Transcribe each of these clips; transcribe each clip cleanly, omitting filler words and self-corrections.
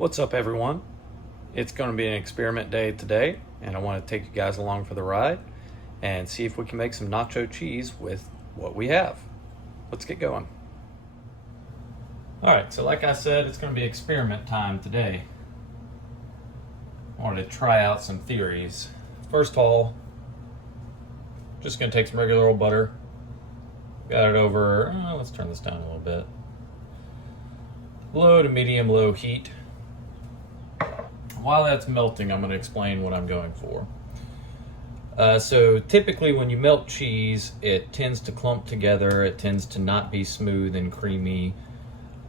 What's up, everyone? It's going to be an experiment day today, and I want to take you guys along for the ride and see if we can make some nacho cheese with what we have. Let's get going. Alright, so like I said, it's going to be experiment time today. I wanted to try out some theories. First of all, just going to take some regular old butter. Got it over, let's turn this down a little bit. Low to medium low heat. While that's melting, I'm going to explain what I'm going for. So typically when you melt cheese, it tends to clump together. It tends to not be smooth and creamy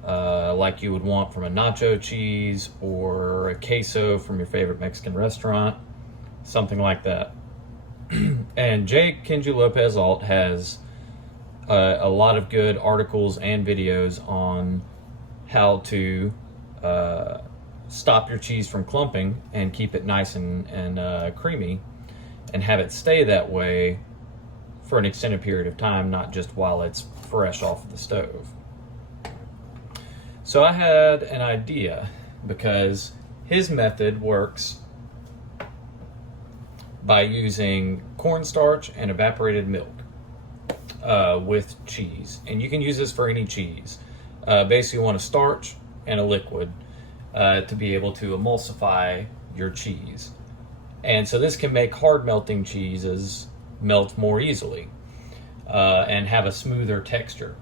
like you would want from a nacho cheese or a queso from your favorite Mexican restaurant, something like that. And Jake Kenji Lopez Alt has a lot of good articles and videos on how to stop your cheese from clumping and keep it nice and creamy and have it stay that way for an extended period of time, not just while it's fresh off the stove. So I had an idea because his method works by using cornstarch and evaporated milk with cheese. And you can use this for any cheese. Basically you want a starch and a liquid to be able to emulsify your cheese. And so this can make hard melting cheeses melt more easily and have a smoother texture,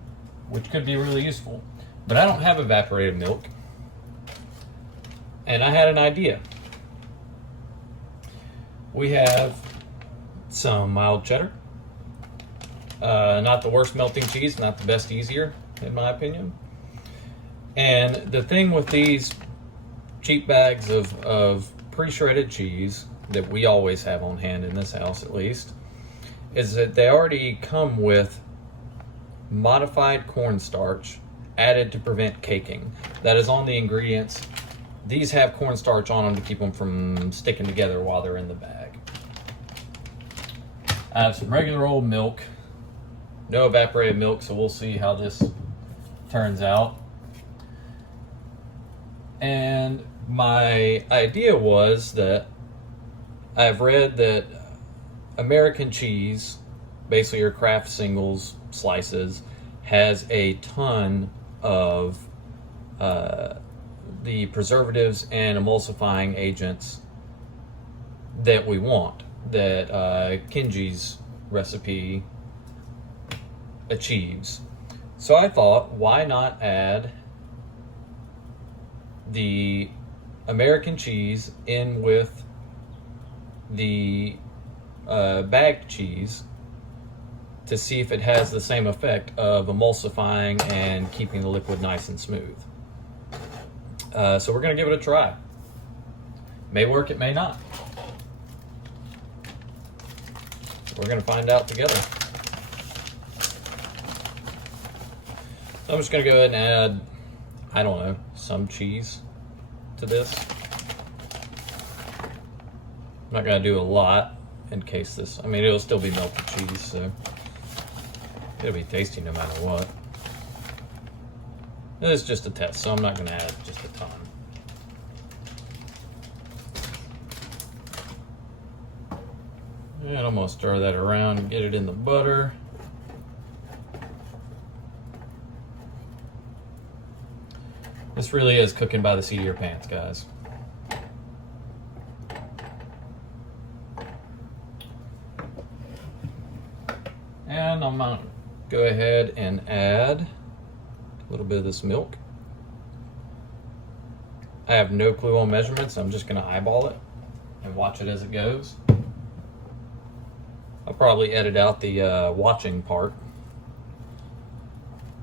which could be really useful. But I don't have evaporated milk, and I had an idea. We have some mild cheddar, not the worst melting cheese, not the best easier in my opinion. And the thing with these cheap bags of pre-shredded cheese that we always have on hand in this house at least, is that they already come with modified cornstarch added to prevent caking. That is on the ingredients. These have cornstarch on them to keep them from sticking together while they're in the bag. I have some regular old milk, no evaporated milk, so we'll see how this turns out. And my idea was that I've read that American cheese, basically your Kraft singles slices, has a ton of the preservatives and emulsifying agents that we want, that Kenji's recipe achieves. So I thought, why not add the American cheese in with the bagged cheese to see if it has the same effect of emulsifying and keeping the liquid nice and smooth. So we're going to give it a try. May work, it may not. We're going to find out together. So I'm just going to go ahead and add, I don't know, some cheese to this. I'm not going to do a lot in case this, I mean, it'll still be melted cheese, so it'll be tasty no matter what. This is just a test, so I'm not going to add just a ton. And I'm going to stir that around and get it in the butter. This really is cooking by the seat of your pants, guys. And I'm going to go ahead and add a little bit of this milk. I have no clue on measurements. I'm just going to eyeball it and watch it as it goes. I'll probably edit out the watching part.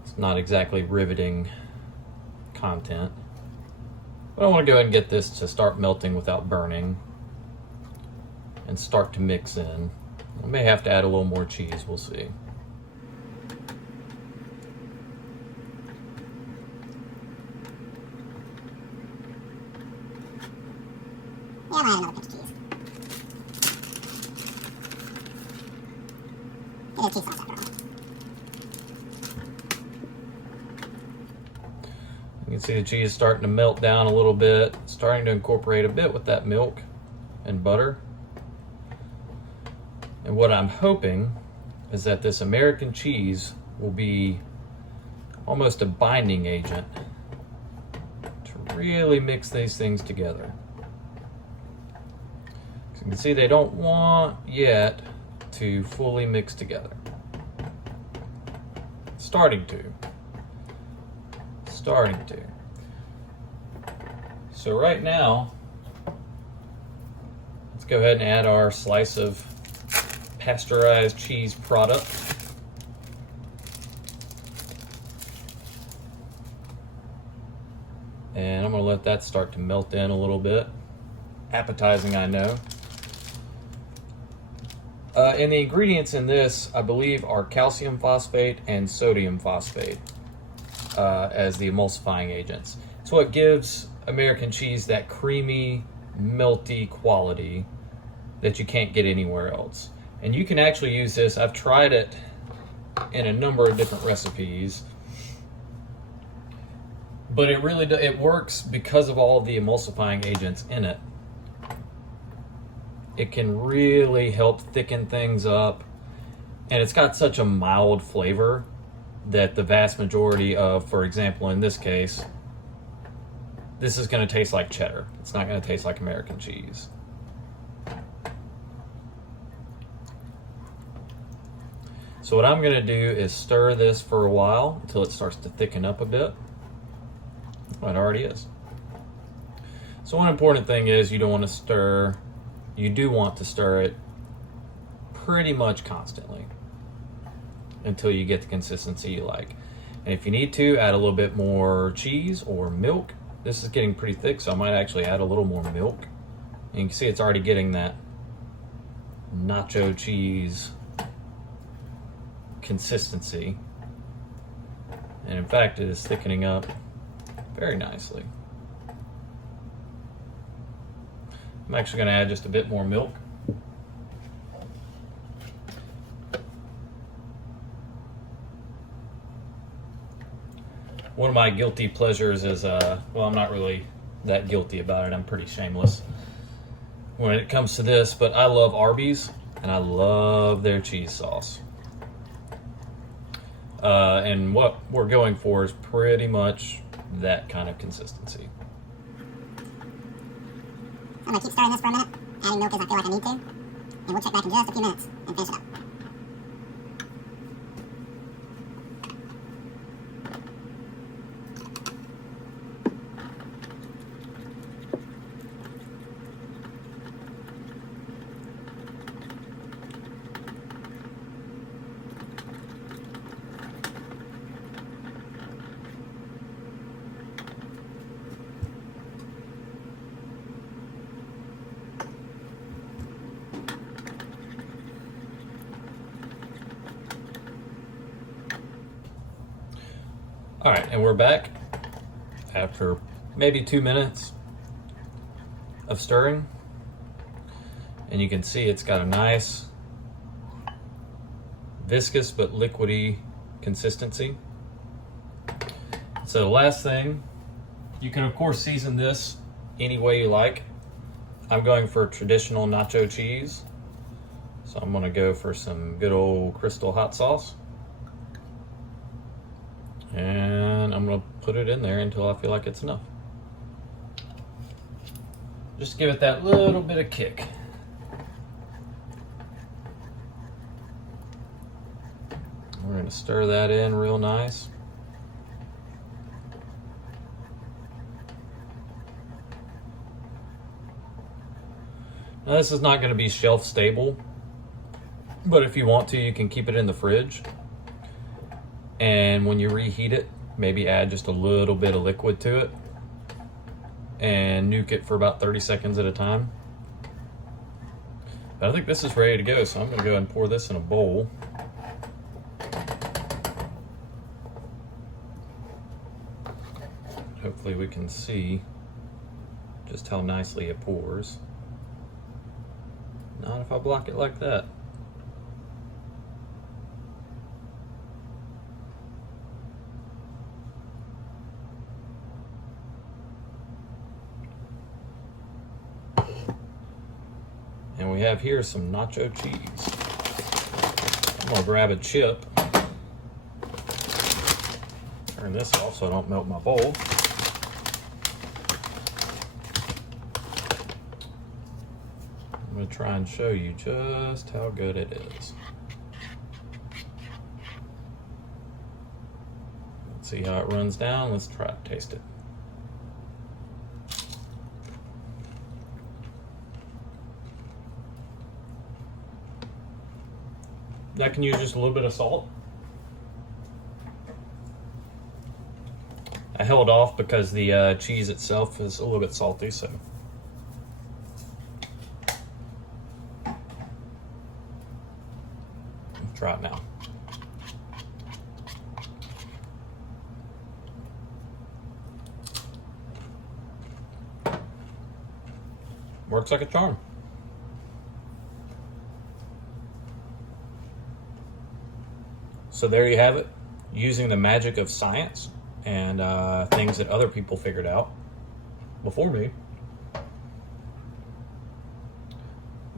It's not exactly riveting content. But I want to go ahead and get this to start melting without burning and start to mix in. I may have to add a little more cheese, we'll see. Yeah, I have another pinch of cheese. It is cheese sauce after all. See the cheese starting to melt down a little bit, starting to incorporate a bit with that milk and butter. And what I'm hoping is that this American cheese will be almost a binding agent to really mix these things together. So you can see they don't want yet to fully mix together. Starting to. So right now, let's go ahead and add our slice of pasteurized cheese product. And I'm going to let that start to melt in a little bit. Appetizing, I know. And the ingredients in this, I believe, are calcium phosphate and sodium phosphate as the emulsifying agents. It's what gives American cheese that creamy, melty quality that you can't get anywhere else. And you can actually use this. I've tried it in a number of different recipes, but it works because of all the emulsifying agents in it. It can really help thicken things up, and it's got such a mild flavor that the vast majority of, for example, in this case, this is going to taste like cheddar. It's not going to taste like American cheese. So what I'm going to do is stir this for a while until it starts to thicken up a bit. Well, it already is. So one important thing is you do want to stir it pretty much constantly until you get the consistency you like. And if you need to, add a little bit more cheese or milk. This is getting pretty thick, so I might actually add a little more milk. And you can see it's already getting that nacho cheese consistency. And in fact, it is thickening up very nicely. I'm actually going to add just a bit more milk. One of my guilty pleasures is, well, I'm not really that guilty about it. I'm pretty shameless when it comes to this, but I love Arby's and I love their cheese sauce. And what we're going for is pretty much that kind of consistency. I'm going to keep stirring this for a minute, adding milk as I feel like I need to, and we'll check back in just a few minutes and finish it up. All right, and we're back after maybe 2 minutes of stirring. And you can see it's got a nice viscous but liquidy consistency. So the last thing, you can of course season this any way you like. I'm going for traditional nacho cheese. So I'm gonna go for some good old Crystal hot sauce. And I'm going to put it in there until I feel like it's enough. Just to give it that little bit of kick. We're going to stir that in real nice. Now this is not going to be shelf stable, but if you want to, you can keep it in the fridge. And when you reheat it, maybe add just a little bit of liquid to it and nuke it for about 30 seconds at a time. But I think this is ready to go, so I'm going to go and pour this in a bowl. Hopefully we can see just how nicely it pours. Not if I block it like that. And we have here some nacho cheese. I'm gonna grab a chip. Turn this off so I don't melt my bowl. I'm gonna try and show you just how good it is. Let's see how it runs down. Let's try to taste it. That can use just a little bit of salt. I held off because the cheese itself is a little bit salty, so. Try it now. Works like a charm. So there you have it, using the magic of science and things that other people figured out before me.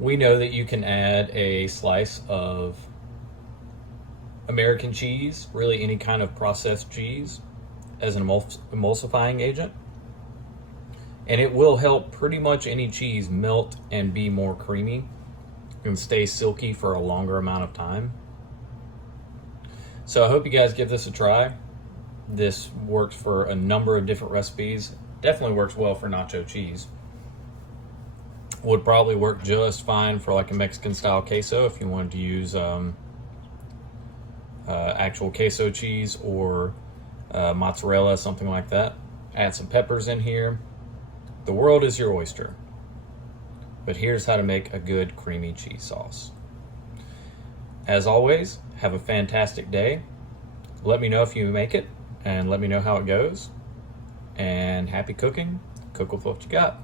We know that you can add a slice of American cheese, really any kind of processed cheese, as an emulsifying agent. And it will help pretty much any cheese melt and be more creamy and stay silky for a longer amount of time. So I hope you guys give this a try. This works for a number of different recipes. Definitely works well for nacho cheese. Would probably work just fine for like a Mexican style queso if you wanted to use actual queso cheese or mozzarella, something like that. Add some peppers in here. The world is your oyster. But here's how to make a good creamy cheese sauce. As always, have a fantastic day. Let me know if you make it and let me know how it goes. And happy cooking. Cook with what you got.